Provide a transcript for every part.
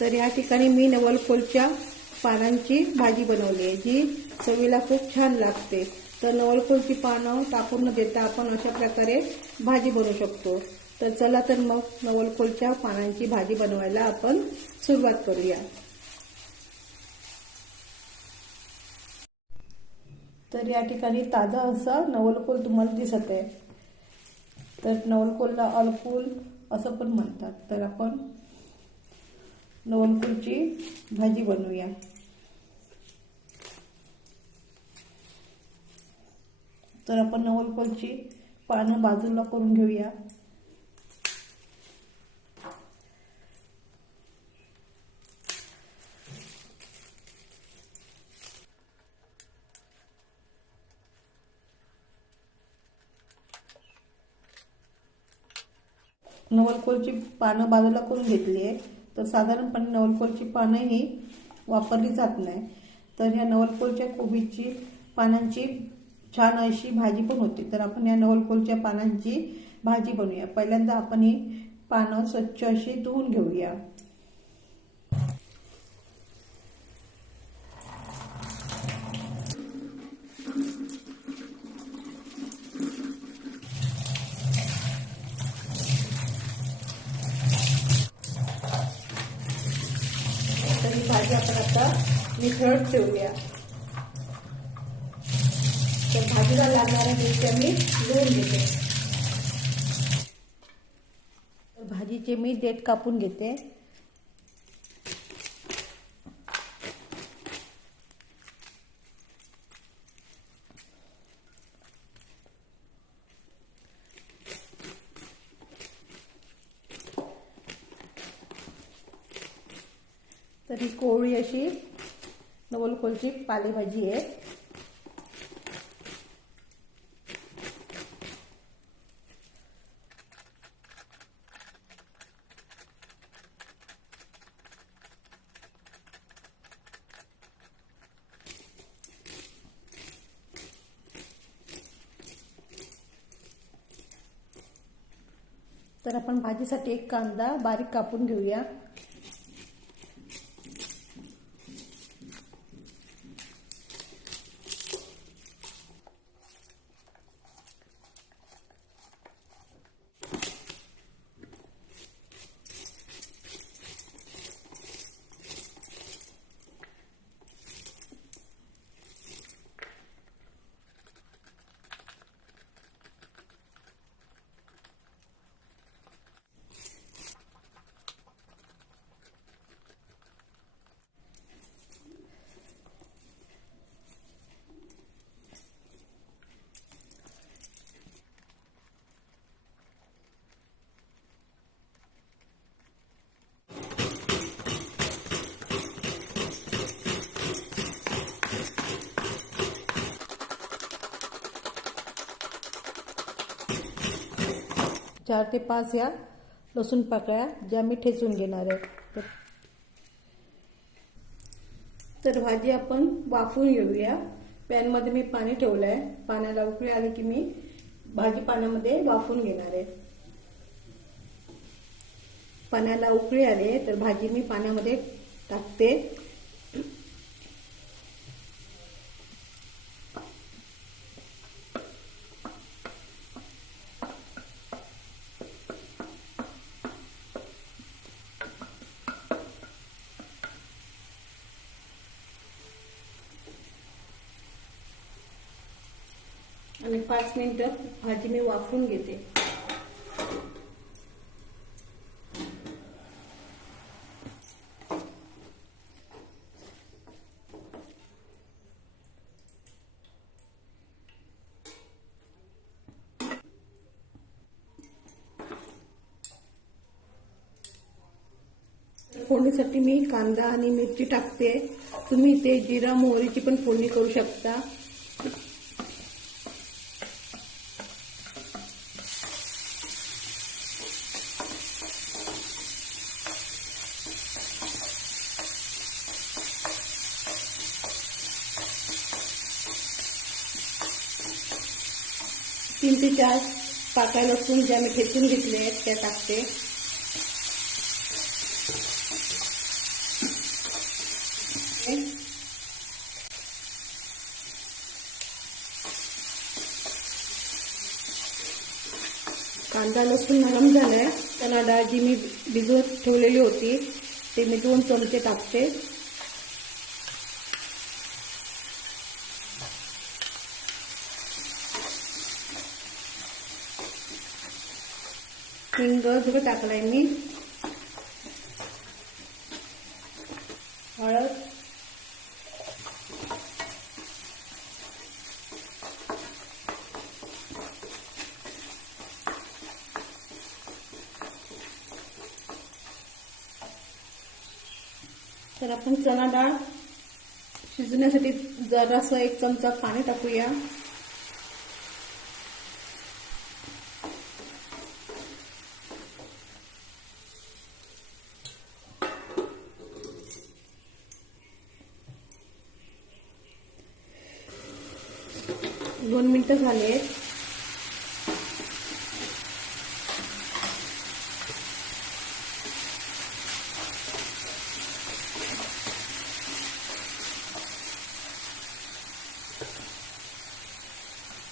तर या ठिकाणी मी नवलकोलच्या पानांची भाजी बनवली आहे जी चवीला खूप छान लागते. तर नवलकोलची पानं टाकून न देता आपण अशा प्रकारे भाजी बनवू शकतो. तर चला तर मग नवलकोलच्या पानांची भाजी बनवायला आपण सुरुवात करूया. तर या ठिकाणी ताजा असं नवलकोल तुम्हाला दिसत आहे. तर नवलकोलला अलकोल असं पण म्हणतात. तर आपण नवलपूरची भाजी बनवूया. तर आपण नवलकोलची पानं बाजूला करून घेऊया. नवलकोलची पानं बाजूला करून घेतली आहे. तर साधारणपणे नवलकोलची पानं ही वापरली जात नाही. तर ह्या नवलकोलच्या कोबीची पानांची छान अशी भाजी पण होते. तर आपण या नवलकोलच्या पानांची भाजी बनवूया. पहिल्यांदा आपण ही पानं स्वच्छ अशी धुवून घेऊया तर ही भाजी आपण आता निथळत ठेवूया तर भाजीला लागणाऱ्या मिरच्या मी लिहून घेते. भाजीचे मी देठ कापून घेते. तर ही कोवळी अशी नवलकोलची पालेभाजी आहे. तर आपण भाजीसाठी एक कांदा बारीक कापून घेऊया. चार ते पाच या लसूण पाकळ्या ज्या मी ठेचून घेणार आहे. तर- भाजी आपण वाफवून घेऊया. पॅनमध्ये मी पाणी ठेवलं आहे पाण्याला उकळी आली की मी भाजी पाण्यामध्ये वाफवून घेणार आहे. पाण्याला उकळी आली तर भाजी मी पाण्यामध्ये टाकते. आणि पाच मिनिटं भाजी मी वाफून घेते. फोडणीसाठी मी कांदा आणि मिरची टाकते. तुम्ही ते जिरा मोहरीची पण फोडणी करू शकता. तीन ते चार पाकळ्या लसूण ज्या मी ठेचून घेतले आहेत त्या टाकते. कांदा लसूण नरम झालाय. त्याला डाळ जी मी भिजवत ठेवलेली होती ते मी दोन चमचे टाकते. हिंग सगळं टाकलाय मी. हळद. तर आपण चणा डाळ शिजण्यासाठी जरासं एक चमचा पाणी टाकूया. दोन मिनटं झाले.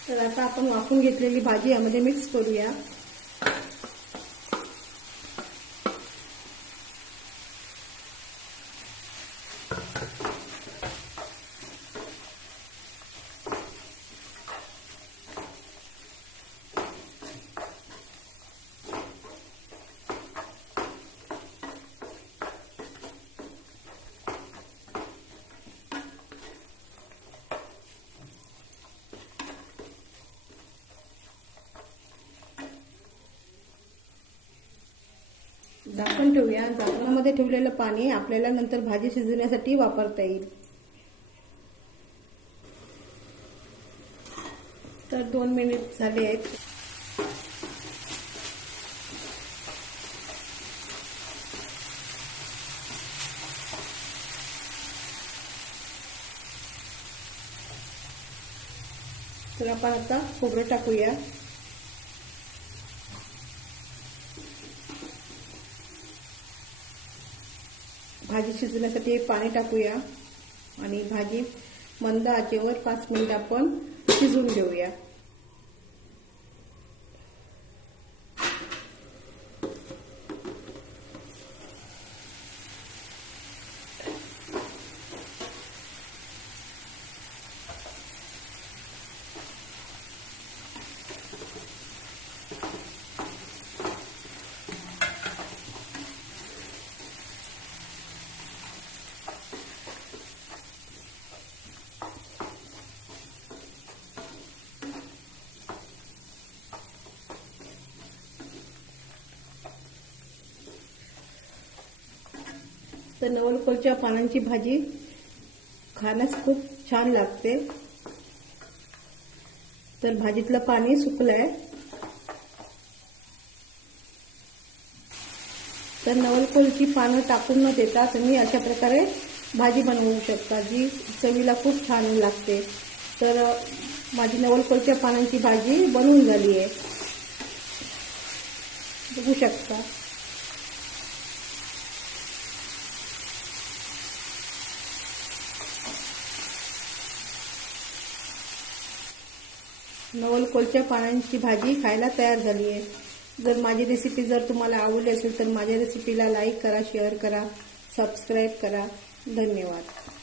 तर आता आपण वाफून घेतलेली भाजी यामध्ये मिक्स करूया. झाकण ठेवूया. झाकणामध्ये ठेवलेलं पाणी आपल्याला नंतर भाजी शिजवण्यासाठी वापरता येईल. तर दोन मिनिट झाले आहेत. तर आपण आता खोबरं टाकूया. भाजी शिजण्यासाठी पाणी टाकूया. आणि भाजी मंद आचेवर पाच मिनिट आपण शिजवून घेऊया. तर नवलकोलच्या पानांची भाजी खाण्यास खूप छान लागते. तर भाजीतलं पाणी सुकलंय. तर नवलकोलची पानं टाकून न देता तुम्ही अशा प्रकारे भाजी बनवू शकता जी चवीला खूप छान लागते. तर माझी नवलकोलच्या पानांची भाजी बनवून झाली आहे बघू शकता. नवलकोलच्या पानांची भाजी खायला तयार झाली आहे. जर माझी रेसिपी जर तुम्हाला आवडली असेल तर माझ्या रेसिपीला लाईक करा शेअर करा सबस्क्राईब करा. धन्यवाद.